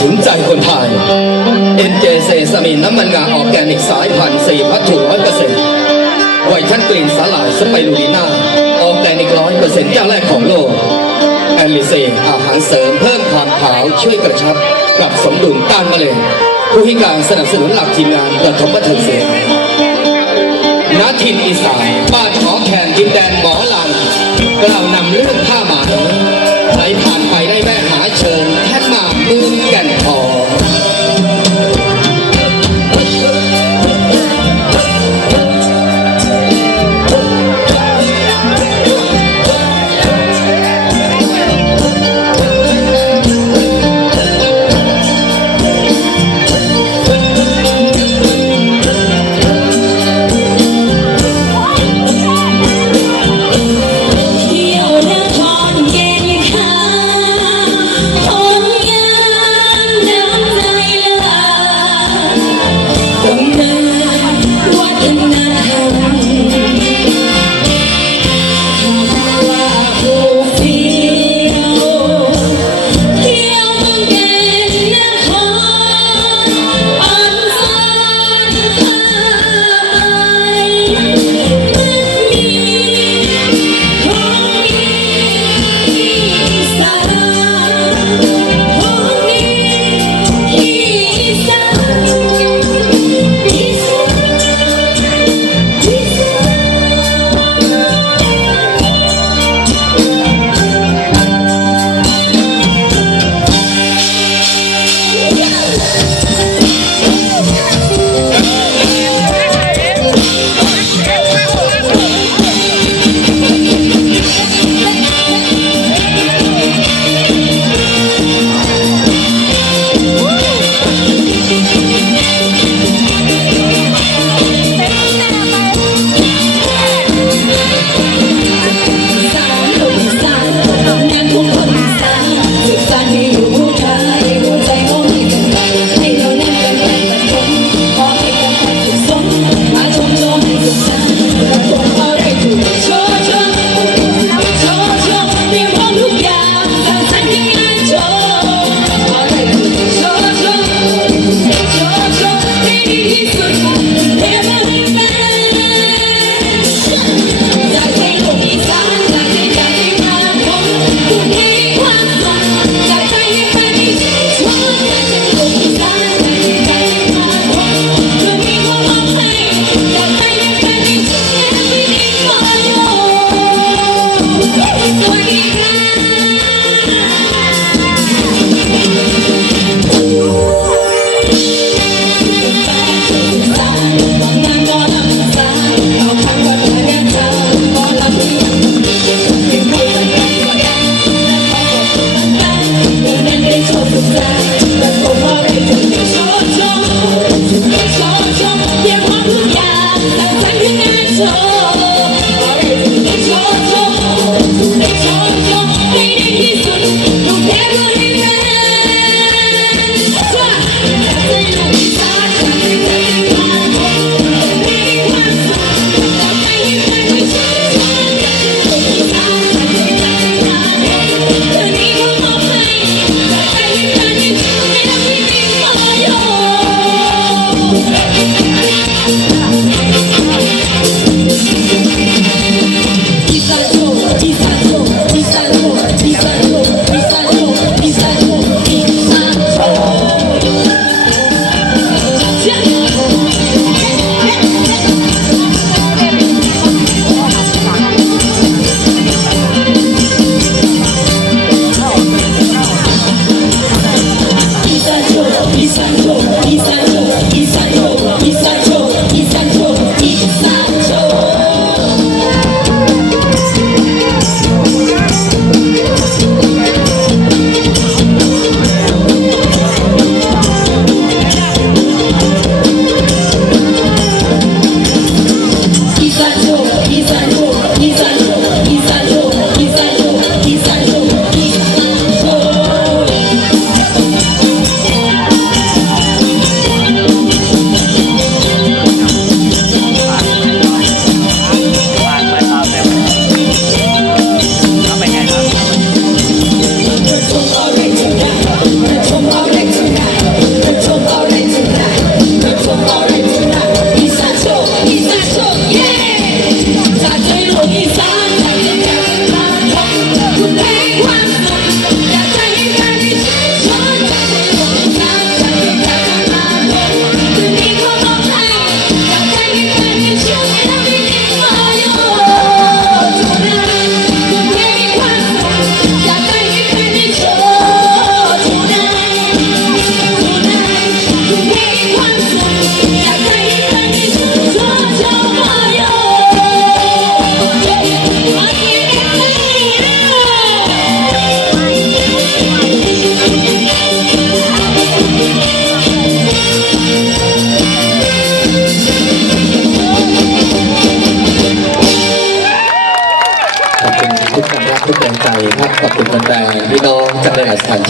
ถึงใจคนไทย NJC สมินน้ำมันงาออร์แกนิกสายพันธุ์สีพัถุวัตเกษตรไวท์ชั้นกลิ่นสาหร่ายสไปรูลีน่าออร์แกนิกร้อยเปอร์เซ็นต์เจ้าแรกของโลกแอลิเซอาหารเสริมเพิ่มความขาวช่วยกระชับปรับสมดุลต้านมะเร็งผู้ให้การสนับสนุนหลักทีมงานประถมบันเทิงเสียงนาทินอีสานบ้านหมอแคนดินแดนหมอลังเรานำเรื่องผ้าหมา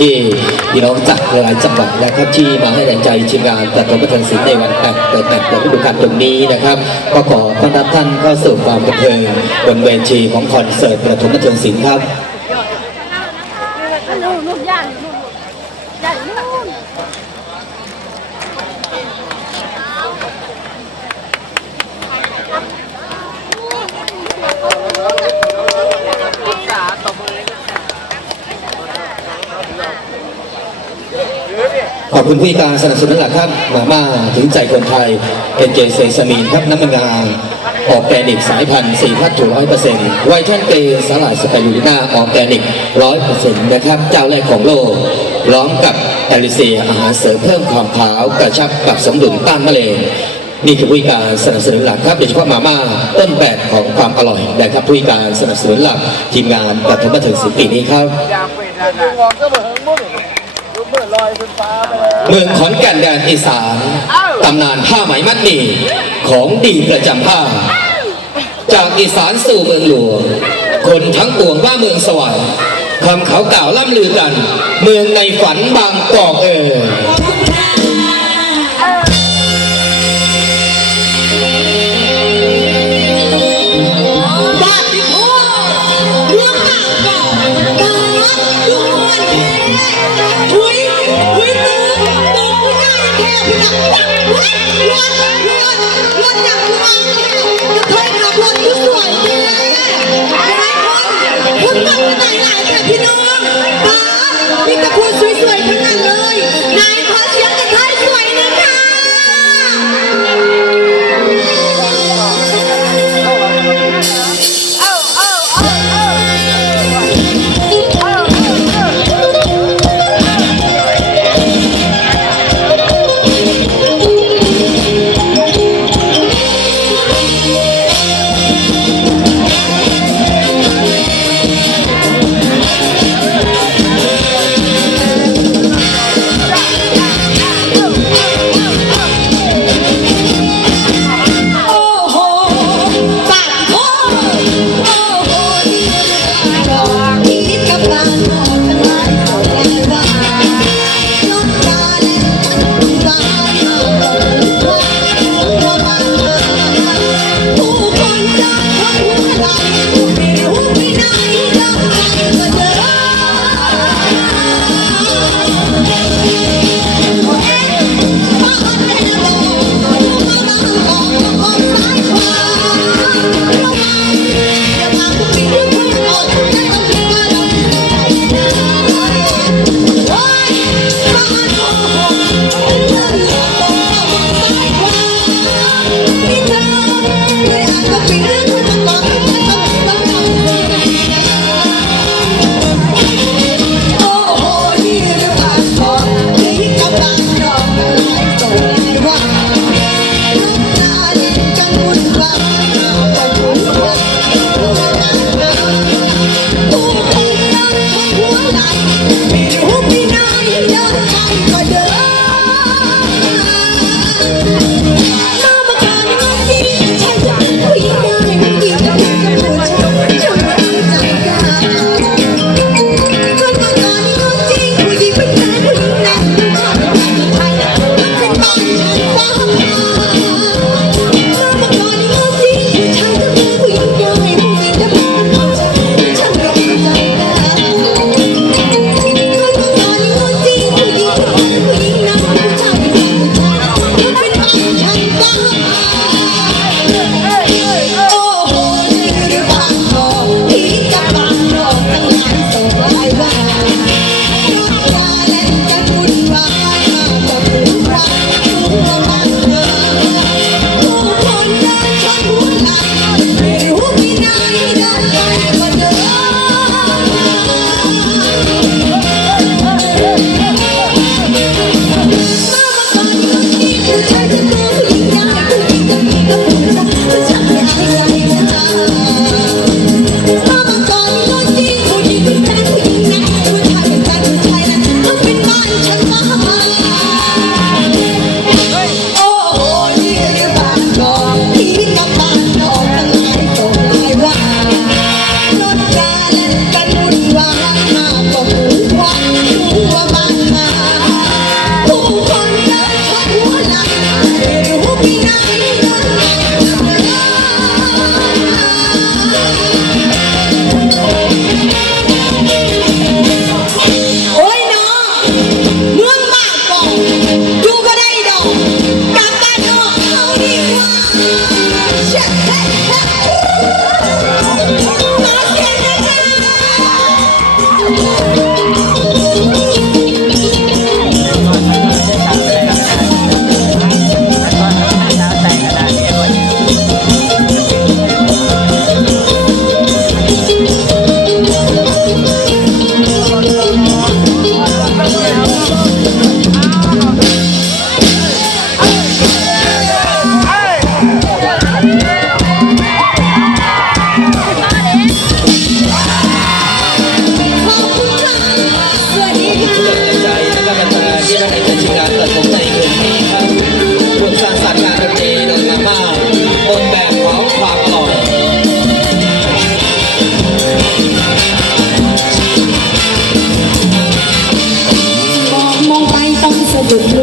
ที่พี่น้องจากหลายจังหวัดนะครับ ที่มาให้แรงใจทีมงานแต่ผมก็ทันศิลป์ในวันแต่แต่แต่แต่ฤดูกาลตรงนี้นะครับ ก็ขอต้อนรับท่านเข้าสู่ความบันเทิงบนเวทีของคอนเสิร์ตประถมบันเทิงศิลป์ครับ นู่นนู่นย่านนู่นย่านนู่น ขอบคุณผู้การสนับสนุนหลักครับมาม่าถึงใจคนไทยเป็นเจเซซามีนครับน้ำมันงาออร์แกนิกสายพันธุ์สี่พัดถูร้อยเปอร์เซ็นต์ไวท์แทนเปย์สาหร่ายสไปรูลิน่าออร์แกนิกร้อยเปอร์เซ็นต์นะครับ เจ้าแรกของโลกพร้อมกับแอลิเซียอาหารเสริมเพิ่มความขาวกระชับกับสมดุลต้านมะเร็งนี่คือผู้การสนับสนุนหลักครับโดยเฉพาะมาม่าต้นแบบของความอร่อยนะครับผู้การสนับสนุนหลักทีมงานปฐมบันเทิงศิปีนี้ครับ เป็นนั่นน่ะมองก็เหมือนมุ่งลูกเมื่อลอยขึ้นฟ้าไปแล้วเมืองขอนแก่นแดนอีสานตำนานผ้าไหมมัดหมี่ของดีประจำผ้าจากอีสานสู่เมืองหลวงคนทั้งปวงว่าเมืองสวรรค์คำเขากล่าวล่ำลือกัน เมืองในฝันบางกอกเอ่ย Thank you. ต้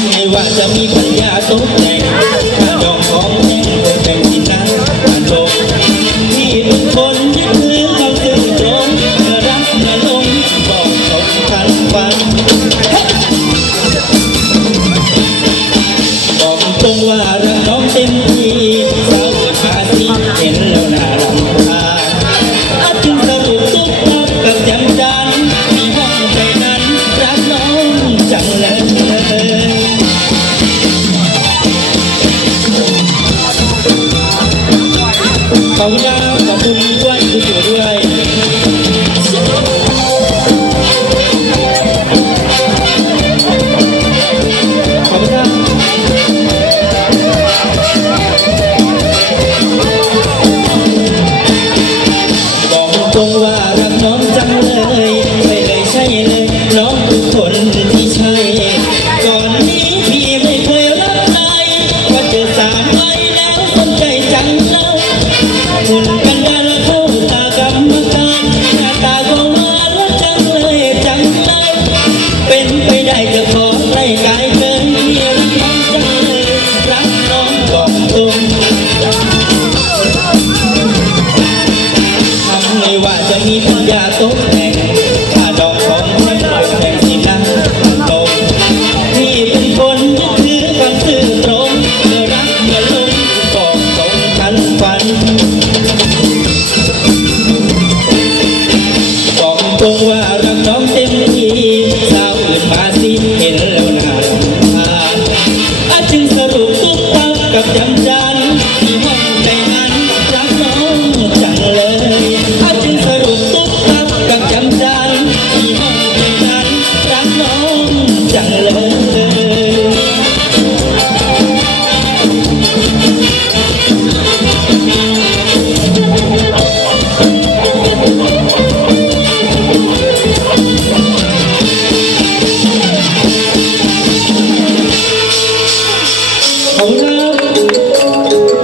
ไม่ว่าจะมีปัญญาสมแข่ง 마무리하